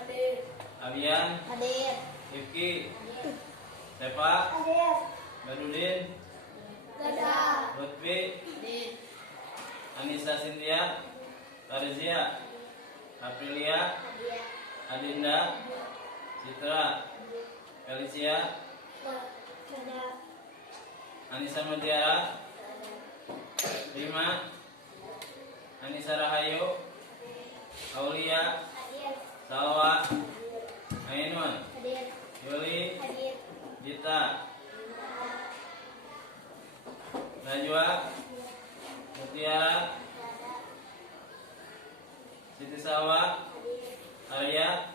Hadir. Abian, Hadir. Rifki, Sepa, Hadir. Badudin, Dadah. Lutfi, Hadir. Anissa Cynthia, Farizia, Aprilia, Hadir. Adinda, Citra, Felicia, Dadah. Anissa Mutiara, Rima, Anissa Rahayu, Aulia, Hadir. Salwa, Ainun, Hadir. Yuli, Hadir. Dita, Najwa, Mutiara, Siti Sawa, Arya,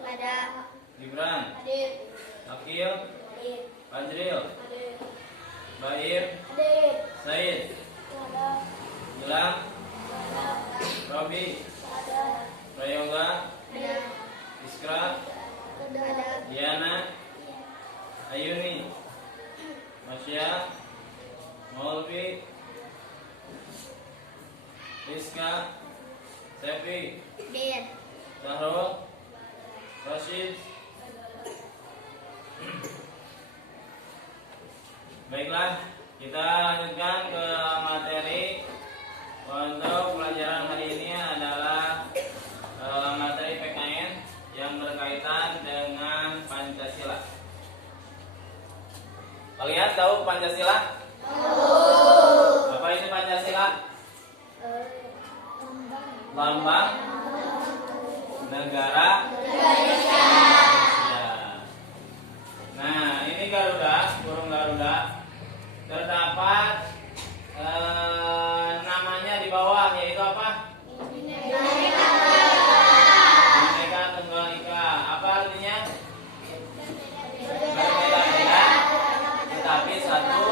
Dadah. Gibran, Hadir. Akil, Hadir. Fajril, Hadir. Bair, Hadir. Said, Dadah. Gilang, Dadah. Robi, Dadah. Prayoga, Dadah. Iskra, Dadah. Diana, Ayuni, Masya, Maulvi, Rizka, Sefi, Hadir. Sahrul, Rashid. Baiklah, kita lanjutkan ke materi. Untuk pelajaran hari ini adalah materi PKN yang berkaitan dengan Pancasila. Kalian tahu Pancasila? Tahu. Apa itu Pancasila? Lambang negara Indonesia. Nah, ini Garuda, burung Garuda. Terdapat namanya di bawah, yaitu apa? Bhinneka Tunggal Ika. Apa artinya? Berbeda-beda, tetapi satu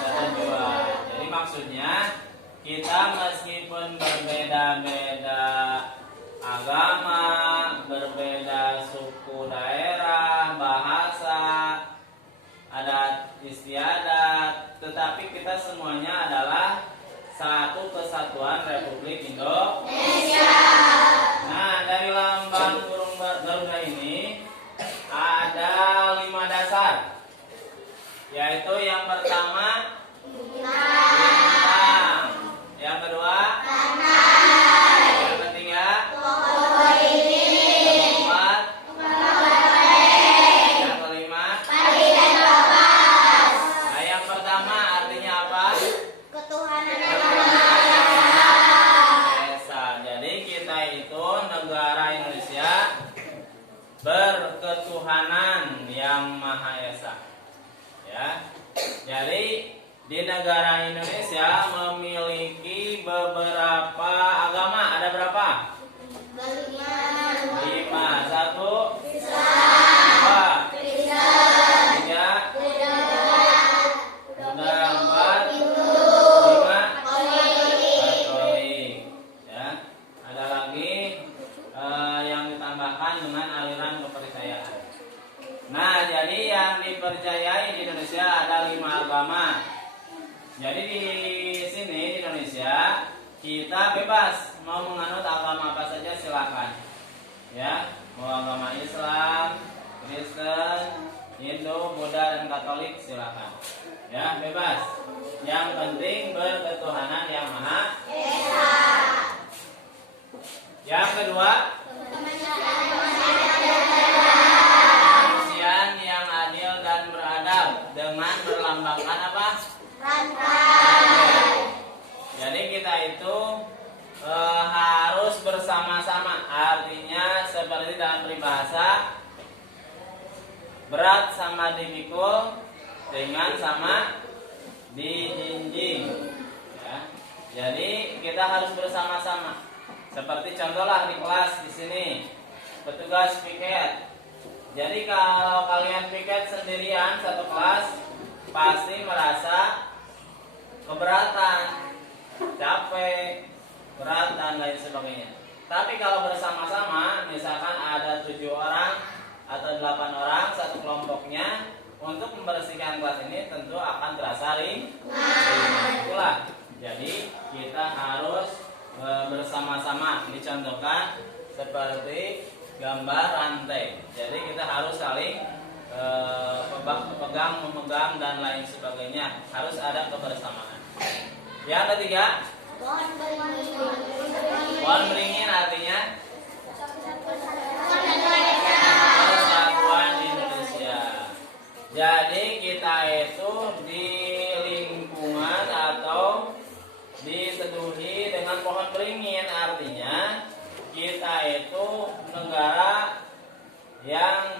tujuan. Jadi maksudnya kita meskipun berbeda-beda agama, berbeda suku daerah, bahasa, adat istiadat, tetapi kita semuanya adalah satu kesatuan Republik Indonesia. Nah, dari lambang burung Garuda ini ada 5 dasar, yaitu yang pertama bintang, yang kedua yang ketiga keempat, yang kelima. Nah, yang pertama artinya apa? Ketuhanan Esa. Jadi kita itu negara Indonesia berketuhanan yang Maha Esa. Ya. Jadi di negara Indonesia memiliki beberapa agama. Ada berapa? 5. 1, 2, 3, 4, 5 Katolik. Ya. Ada lagi yang ditambahkan dengan aliran kepercayaan. Nah, jadi yang dipercayai di Indonesia ada 5 agama. Jadi di sini di Indonesia kita bebas mau menganut agama apa saja silakan. Ya, mau agama Islam, Kristen, Hindu, Buddha dan Katolik silakan. Ya, bebas. Yang penting berketuhanan yang Maha Esa. Yang kedua, kemanusiaan yang adil dan beradab dengan berlambangkan apa? Jadi kita itu harus bersama-sama. Artinya seperti dalam peribahasa, berat sama dipikul, ringan sama dijinjing. Ya. Jadi kita harus bersama-sama. Seperti contohlah di kelas di sini, petugas piket. Jadi kalau kalian piket sendirian satu kelas, pasti merasa keberatan, capek, berat dan lain sebagainya. Tapi kalau bersama-sama, misalkan ada 7 orang atau 8 orang satu kelompoknya, untuk membersihkan kelas ini tentu akan terasa ringan. Itulah. Jadi kita harus bersama-sama. Dicontohkan seperti gambar rantai. Jadi kita harus saling pegang, memegang dan lain sebagainya. Harus ada kebersamaan. Yang ketiga, pohon beringin artinya Persatuan Indonesia. Jadi kita itu di lingkungan atau diseduhi dengan pohon beringin, artinya kita itu negara yang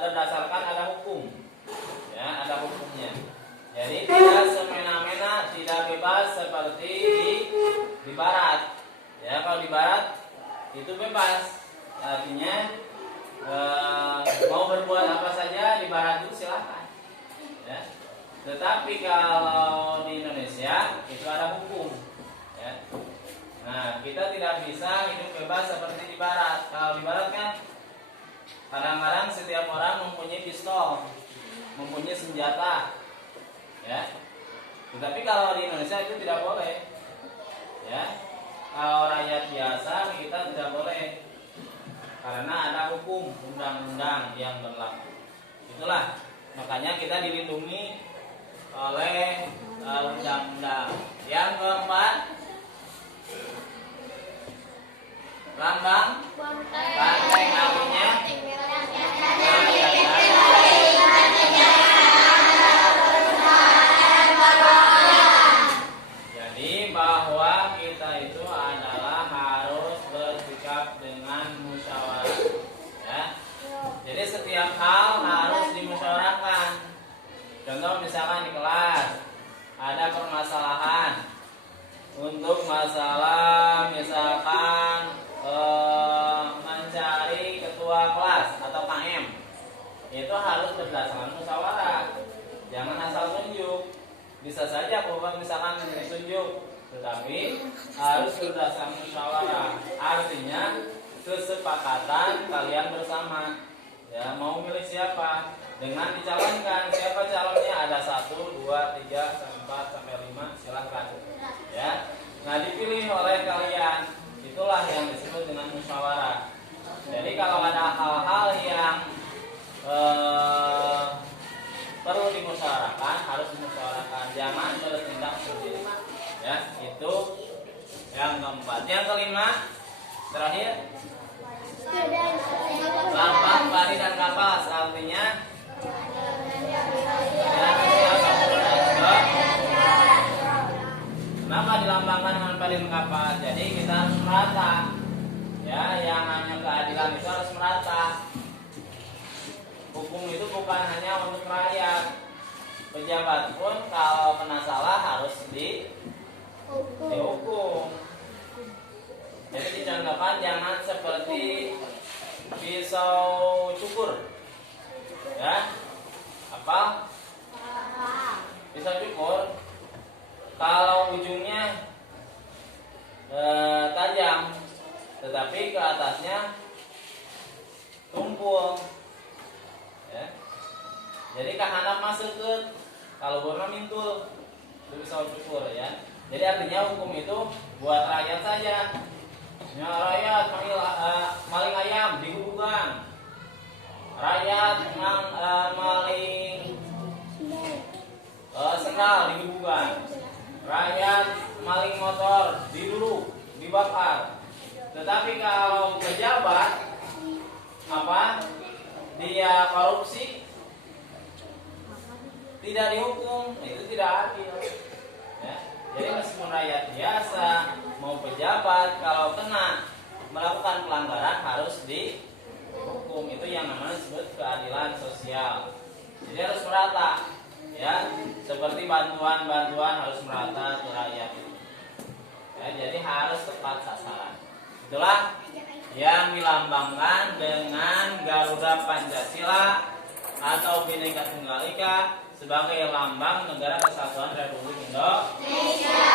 berdasarkan ada hukum, ya, ada hukumnya. Jadi tidak semena-mena, tidak bebas seperti di barat. Ya, kalau di barat itu bebas, artinya mau berbuat apa saja di barat itu silahkan. Ya. Tetapi kalau di Indonesia itu ada hukum. Ya. Nah, kita tidak bisa hidup bebas seperti di barat. Kalau di barat kan kadang-kadang setiap orang mempunyai pistol, mempunyai senjata. Ya. Tetapi kalau di Indonesia itu tidak boleh. Ya. Kalau rakyat biasa kita tidak boleh. Karena ada hukum undang-undang yang berlaku. Itulah makanya kita dilindungi oleh undang-undang. Yang keempat, lambang banteng artinya jadi bahwa kita itu adalah harus bersikap dengan musyawarah. Ya. Jadi setiap hal harus dimusyawarahkan. Contoh misalkan di kelas ada permasalahan untuk masalah misalkan mencari ketua kelas atau KM, itu harus berdasarkan musyawarah. Jangan asal tunjuk. Bisa saja kalau misalkan ditunjuk, tetapi harus berdasarkan musyawarah. Artinya kesepakatan kalian bersama. Ya, mau milih siapa? Dengan dicalonkan, siapa calonnya, ada 1, 2, 3, 4, sampai 5, silahkan. Ya, nah dipilih oleh kalian. Itulah yang disebut dengan musyawarah. Jadi kalau ada hal-hal yang perlu dimusyawarahkan, harus dimusyawarahkan. Jangan bertindak sendiri. Ya, itu yang keempat. Yang kelima, terakhir, lambang padi dan kapas artinya kenapa dilambangkan dengan padi dan kapas? Jadi kita harus merata. Ya, yang namanya keadilan itu harus merata. Hukum itu bukan hanya untuk rakyat. Pejabat pun kalau kena salah harus dihukum. Jadi dicontohkan jangan seperti pisau cukur. Ya. Apa? Pisau cukur kalau ujungnya tajam, tetapi ke atasnya tumpul. Ya. Jadi kahanap masuk ke kalau borna mintul itu pisau cukur ya. Jadi artinya hukum itu buat rakyat saja. Ya, rakyat maling ayam digugukan. Rakyat maling sendal digugukan. Rakyat maling motor didulu, dibakar. Tetapi kalau pejabat dia korupsi tidak dihukum, itu tidak adil. Ya. Jadi meskipun rakyat biasa mau pejabat, kalau kena melakukan pelanggaran harus dihukum. Itu yang namanya disebut keadilan sosial. Jadi harus merata, ya. Seperti bantuan harus merata ke rakyat. Ya, jadi harus tepat sasaran. Itulah yang dilambangkan dengan Garuda Pancasila atau Bhinneka Tunggal Ika sebagai lambang Negara Kesatuan Republik Indonesia.